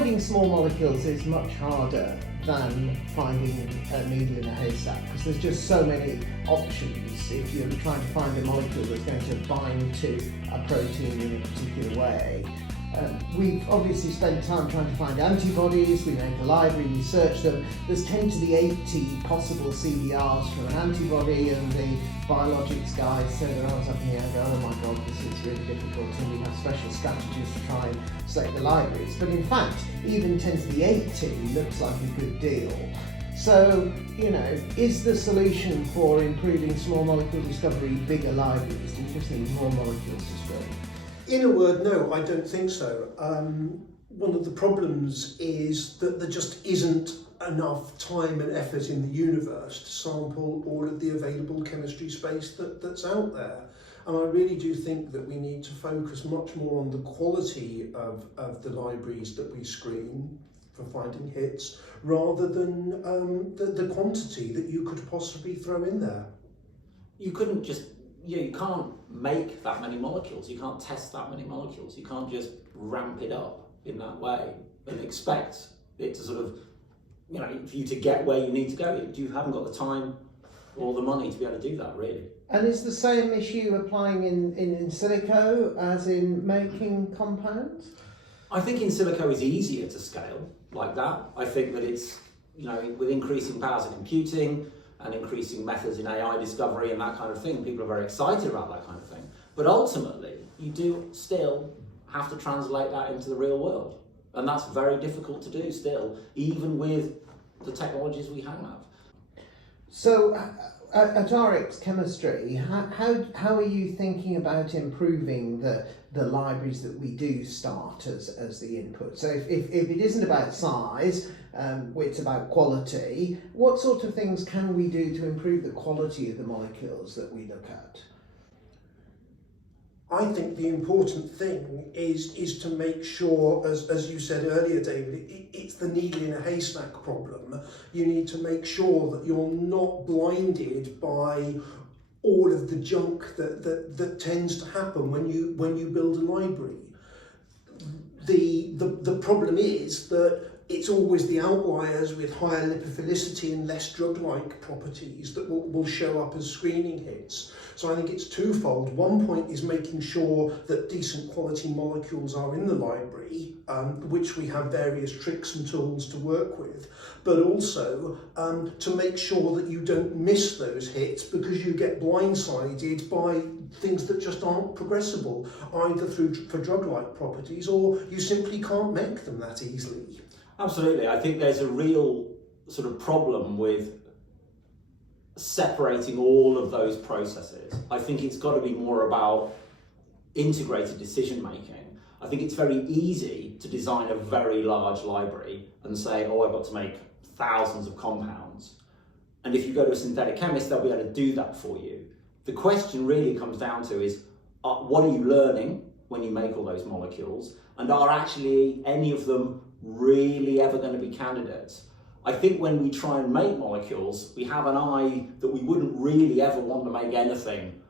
Finding small molecules is much harder than finding a needle in a haystack, because there's just so many options if you're trying to find a molecule that's going to bind to a protein in a particular way. We've obviously spent time trying to find antibodies. We made the library, we searched them. There's 10 to the 80 possible CDRs from an antibody, and the biologics guys turn their arms up in the air and go, oh my god, this is really difficult, and we have special strategies to try and select the libraries. But in fact, even 10 to the 80 looks like a good deal. So, is the solution for improving small molecule discovery bigger libraries? Do you just need more molecules to screen? In a word, no, I don't think so. One of the problems is that there just isn't enough time and effort in the universe to sample all of the available chemistry space that's out there. And I really do think that we need to focus much more on the quality of the libraries that we screen for finding hits, rather than the quantity that you could possibly throw in there. You couldn't just you can't make that many molecules, you can't test that many molecules, you can't just ramp it up in that way and expect it to sort of, for you to get where you need to go. You haven't got the time or the money to be able to do that, really. And is the same issue applying in silico as in making compounds? I think in silico is easier to scale like that. I think that it's, with increasing powers of computing and increasing methods in AI discovery and that kind of thing, people are very excited about that kind of thing. But ultimately, you do still have to translate that into the real world. And that's very difficult to do still, even with the technologies we have. So at RxChemistry, how are you thinking about improving the libraries that we do start as the input? So if it isn't about size, it's about quality, what sort of things can we do to improve the quality of the molecules that we look at? I think the important thing is to make sure, as you said earlier, David, it's the needle in a haystack problem. You need to make sure that you're not blinded by all of the junk that tends to happen when you build a library. The problem is that it's always the outliers with higher lipophilicity and less drug-like properties that will show up as screening hits. So I think it's twofold. One point is making sure that decent quality molecules are in the library, which we have various tricks and tools to work with, but also to make sure that you don't miss those hits because you get blindsided by things that just aren't progressible, either for drug-like properties, or you simply can't make them that easily. Absolutely. I think there's a real sort of problem with separating all of those processes. I think it's got to be more about integrated decision making. I think it's very easy to design a very large library and say, oh, I've got to make thousands of compounds. And if you go to a synthetic chemist, they'll be able to do that for you. The question really comes down to is, what are you learning when you make all those molecules? And are actually any of them really ever going to be candidates? I think when we try and make molecules, we have an eye that we wouldn't really ever want to make anything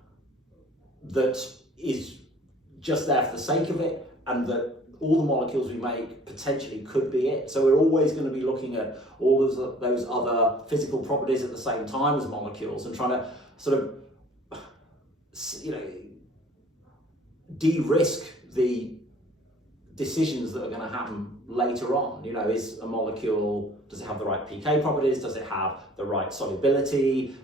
that is just there for the sake of it, and that all the molecules we make potentially could be it. So we're always going to be looking at all of those other physical properties at the same time as molecules and trying to sort of, de-risk the decisions that are going to happen later on. Is a molecule, does it have the right PK properties? Does it have the right solubility?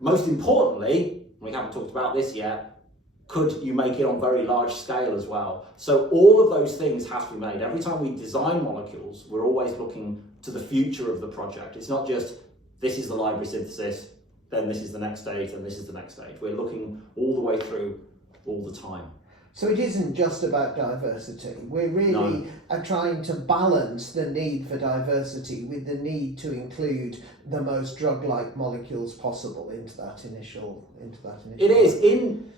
Most importantly, we haven't talked about this yet, could you make it on very large scale as well? So all of those things have to be made. Every time we design molecules, we're always looking to the future of the project. It's not just, this is the library synthesis, then this is the next stage, and this is the next stage. We're looking all the way through all the time. So it isn't just about diversity. We're really trying to balance the need for diversity with the need to include the most drug-like molecules possible into that initial. It is. In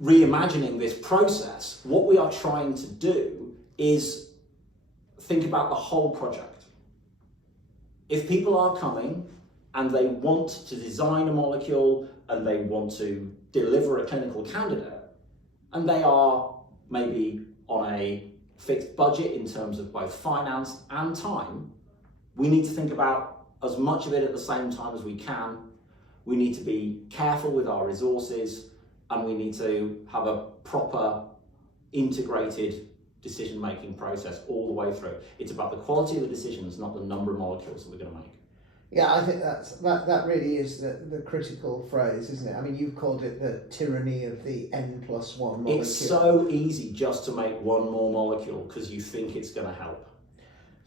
reimagining this process, what we are trying to do is think about the whole project. If people are coming and they want to design a molecule and they want to deliver a clinical candidate, and they are maybe on a fixed budget in terms of both finance and time, we need to think about as much of it at the same time as we can. We need to be careful with our resources, and we need to have a proper integrated decision-making process all the way through. It's about the quality of the decisions, not the number of molecules that we're going to make. Yeah, I think that really is the critical phrase, isn't it? I mean, you've called it the tyranny of the N+1 molecule. It's so easy just to make one more molecule because you think it's going to help.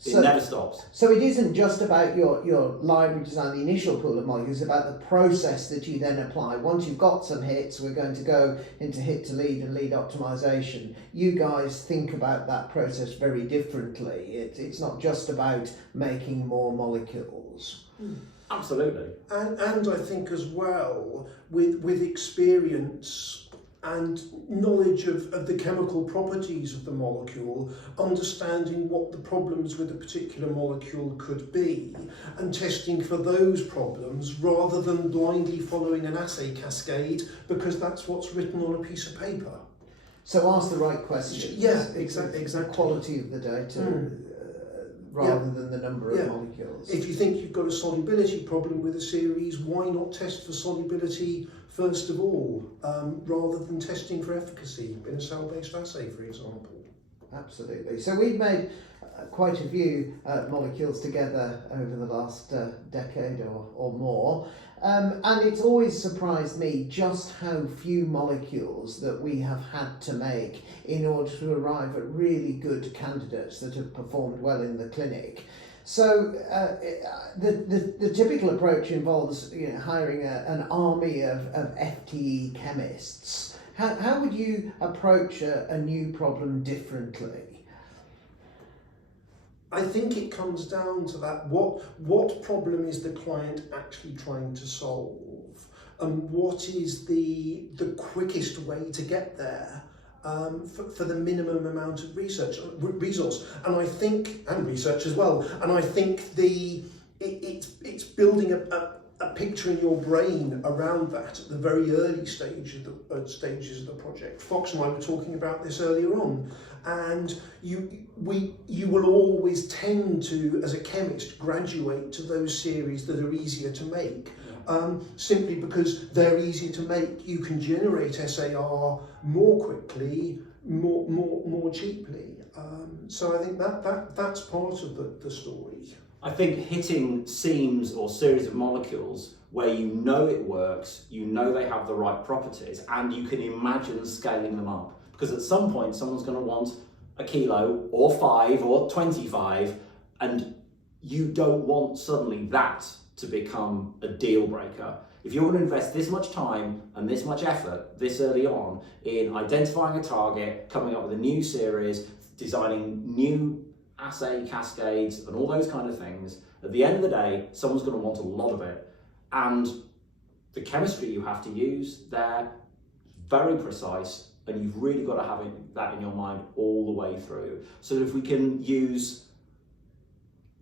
It never stops. So it isn't just about your library design, the initial pool of molecules, it's about the process that you then apply. Once you've got some hits, we're going to go into hit to lead and lead optimization. You guys think about that process very differently. It's not just about making more molecules. Absolutely. And I think as well, with experience and knowledge of the chemical properties of the molecule, understanding what the problems with a particular molecule could be, and testing for those problems rather than blindly following an assay cascade because that's what's written on a piece of paper. So ask the right questions. Yeah, exactly. The quality of the data rather than the number of molecules. If you think you've got a solubility problem with a series, why not test for solubility first of all, rather than testing for efficacy in a cell-based assay, for example? Absolutely. So we've made quite a few molecules together over the last decade or more, and it's always surprised me just how few molecules that we have had to make in order to arrive at really good candidates that have performed well in the clinic. So the typical approach involves hiring an army of FTE chemists. How would you approach a new problem differently? I think it comes down to that. What problem is the client actually trying to solve, and what is the quickest way to get there for the minimum amount of resource, and research as well. And I think it's building a picture in your brain around that at the very early stages of the project. Fox and I were talking about this earlier on, and you will always tend to, as a chemist, graduate to those series that are easier to make. Simply because they're easier to make, you can generate SAR more quickly, more cheaply. So I think that's part of the story. I think hitting seams or series of molecules where you know it works, you know they have the right properties, and you can imagine scaling them up. Because at some point, someone's going to want a kilo or 5 or 25, and you don't want suddenly that to become a deal breaker. If you're going to invest this much time and this much effort this early on in identifying a target, coming up with a new series, designing new assay cascades and all those kind of things, at the end of the day, someone's going to want a lot of it. And the chemistry you have to use there, very precise, and you've really got to have that in your mind all the way through. So if we can use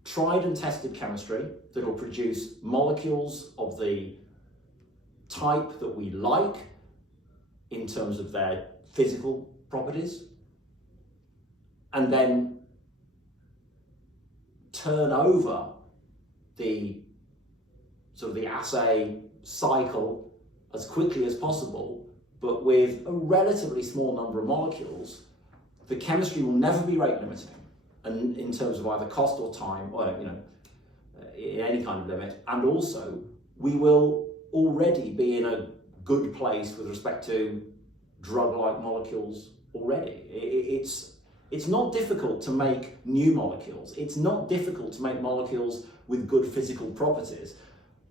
tried and tested chemistry that will produce molecules of the type that we like in terms of their physical properties, and then turn over the sort of the assay cycle as quickly as possible, but with a relatively small number of molecules, the chemistry will never be rate limiting, and in terms of either cost or time, or in any kind of limit. And also, we will already be in a good place with respect to drug-like molecules already. It's not difficult to make new molecules. It's not difficult to make molecules with good physical properties.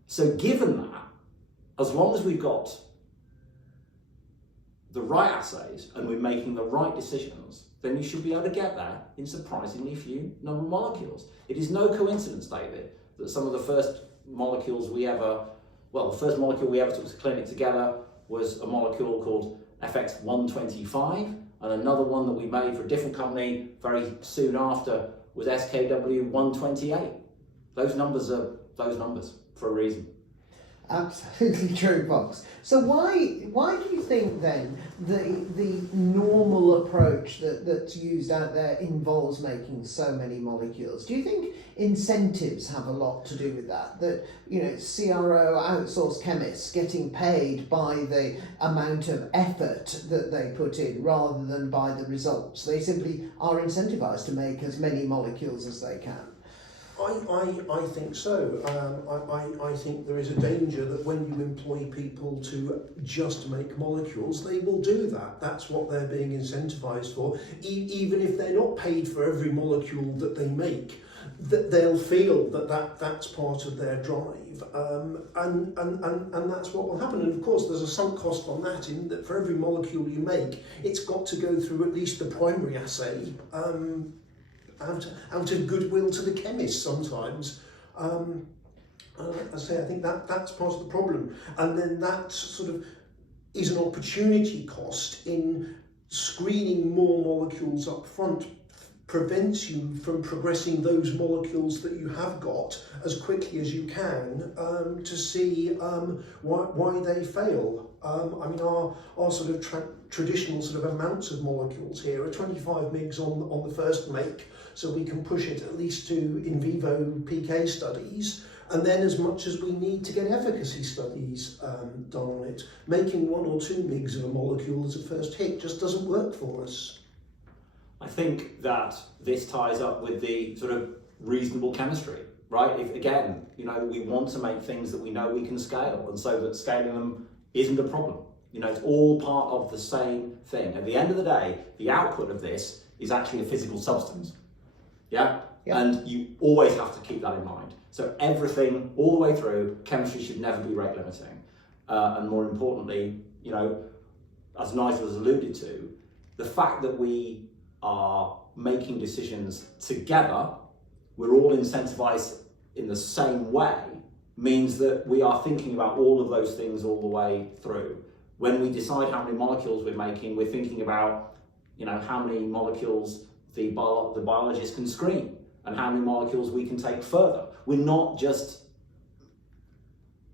So given that, as long as we've got the right assays and we're making the right decisions, then you should be able to get there in surprisingly few number of molecules. It is no coincidence, David, that some of the first molecules the first molecule we ever took to clinic together was a molecule called FX125, and another one that we made for a different company very soon after was SKW128. Those numbers are those numbers for a reason. Absolutely true, Fox. So why do you think then the normal approach that's used out there involves making so many molecules? Do you think incentives have a lot to do with that? That, you know, CRO, outsourced chemists getting paid by the amount of effort that they put in rather than by the results? They simply are incentivized to make as many molecules as they can. I think so. I think there is a danger that when you employ people to just make molecules, they will do that. That's what they're being incentivized for. Even if they're not paid for every molecule that they make, that they'll feel that's part of their drive, and that's what will happen. And of course, there's a sunk cost on that, in that for every molecule you make, it's got to go through at least the primary assay. Out of goodwill to the chemist sometimes. I say, I think that's part of the problem. And then that sort of is an opportunity cost in screening more molecules up front, prevents you from progressing those molecules that you have got as quickly as you can to see why they fail. I mean, our sort of traditional sort of amounts of molecules here are 25 mgs on the first make, so we can push it at least to in vivo PK studies, and then as much as we need to get efficacy studies done on it. Making 1 or 2 mgs of a molecule as a first hit just doesn't work for us. I think that this ties up with the sort of reasonable chemistry, right? If, again, you know, we want to make things that we know we can scale, and so that scaling them isn't a problem. You know, it's all part of the same thing. At the end of the day, the output of this is actually a physical substance. Yeah? And you always have to keep that in mind. So everything, all the way through, chemistry should never be rate limiting. And more importantly, you know, as Nigel has alluded to, the fact that we are making decisions together, we're all incentivized in the same way, means that we are thinking about all of those things all the way through. When we decide how many molecules we're making, we're thinking about, you know, how many molecules the biologist can screen and how many molecules we can take further. We're not just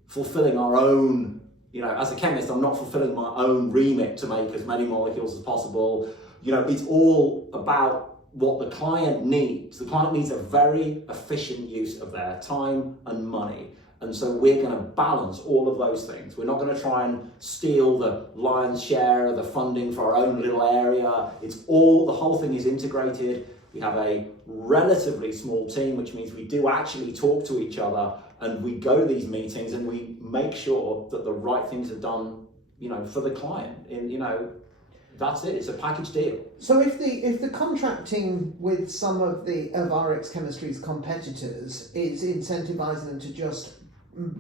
fulfilling our own, you know, as a chemist, I'm not fulfilling my own remit to make as many molecules as possible. You know, it's all about what the client needs. The client needs a very efficient use of their time and money. And so we're going to balance all of those things. We're not going to try and steal the lion's share of the funding for our own little area. It's all, the whole thing is integrated. We have a relatively small team, which means we do actually talk to each other, and we go to these meetings and we make sure that the right things are done, you know, for the client. And, you know, that's it. It's a package deal. So if the contracting with some of RxChemistry's competitors is incentivizing them to just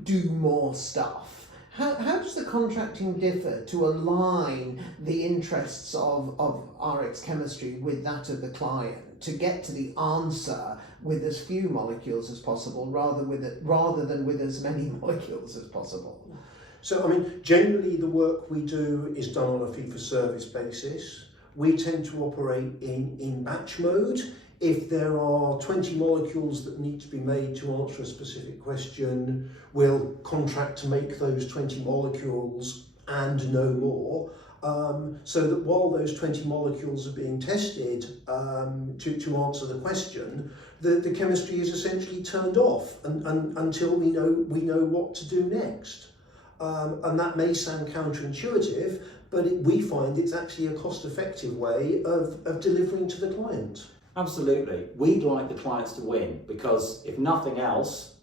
do more stuff, how does the contracting differ to align the interests of RxChemistry with that of the client to get to the answer with as few molecules as possible rather than with as many molecules as possible? So, I mean, generally the work we do is done on a fee-for-service basis. We tend to operate in batch mode. If there are 20 molecules that need to be made to answer a specific question, we'll contract to make those 20 molecules and no more. So that while those 20 molecules are being tested to answer the question, the chemistry is essentially turned off until we know what to do next. And that may sound counterintuitive, but we find it's actually a cost-effective way of delivering to the client. Absolutely. We'd like the clients to win, because if nothing else,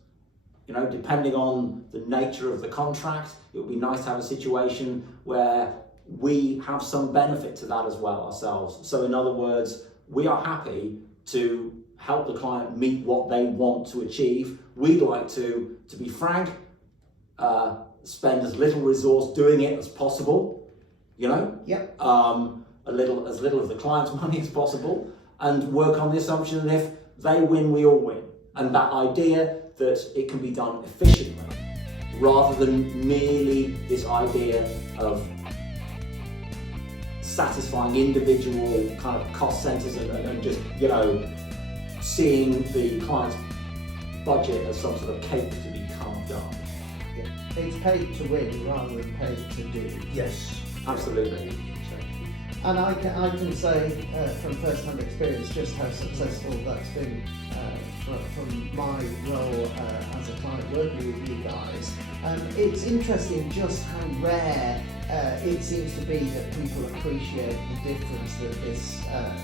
you know, depending on the nature of the contract, it would be nice to have a situation where we have some benefit to that as well ourselves. So in other words, we are happy to help the client meet what they want to achieve. We'd like to be frank, spend as little resource doing it as possible, you know? Yep. As little of the client's money as possible, and work on the assumption that if they win, we all win. And that idea that it can be done efficiently, rather than merely this idea of satisfying individual kind of cost centers and just, you know, seeing the client's budget as some sort of cake to become done. Yeah. it's paid to win rather than paid to do. Yes. Absolutely. And I can say from first-hand experience just how successful that's been from my role as a client working with you guys. It's interesting just how rare it seems to be that people appreciate the difference that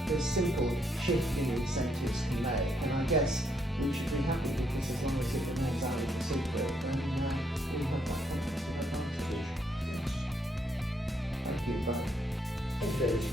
this simple shift in incentives can make. And I guess we should be happy because as long as it remains out of the secret, then we have that competitive advantage. Thank you both. Thank you, David.